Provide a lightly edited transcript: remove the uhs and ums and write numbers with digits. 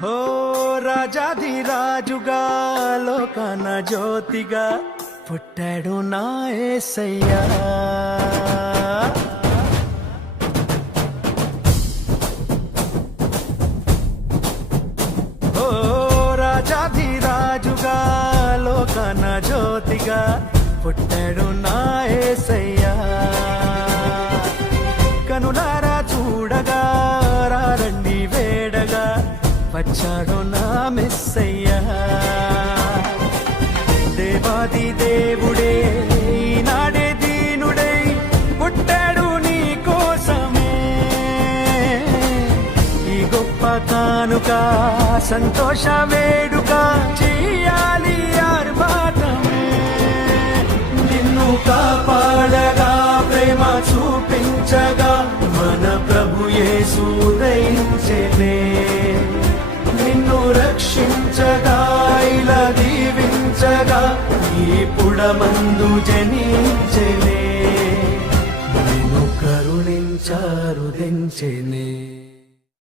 ఓ రాజాధిరాజుగా లోకాన జ్యోతిగా పుట్టాడు నా యేసయ్యా. ఓ రాజాధిరాజుగా లోకాన జ్యోతిగా పుట్టాడు నా యేసయ్యా. కనులారా చూడగా రండి వేడగా వచ్చాడు నా మెస్సయ్యా. దేవాది దేవుడే ఈనాడే దీనుడై పుట్టాడు నీ కోసమే. ఈ గొప్ప కానుక సంతోష వేడుక చెయ్యాలి ఆర్భాటమే. నిన్ను కాపాడగా ప్రేమ చూపించగా మన ప్రభు యేసు ఉదయించెనే. నిన్ను రక్షించగా ఇలా దీవించగా ఈ పుడమందు జనించెనే. నిన్ను కరుణించారు దించెనే.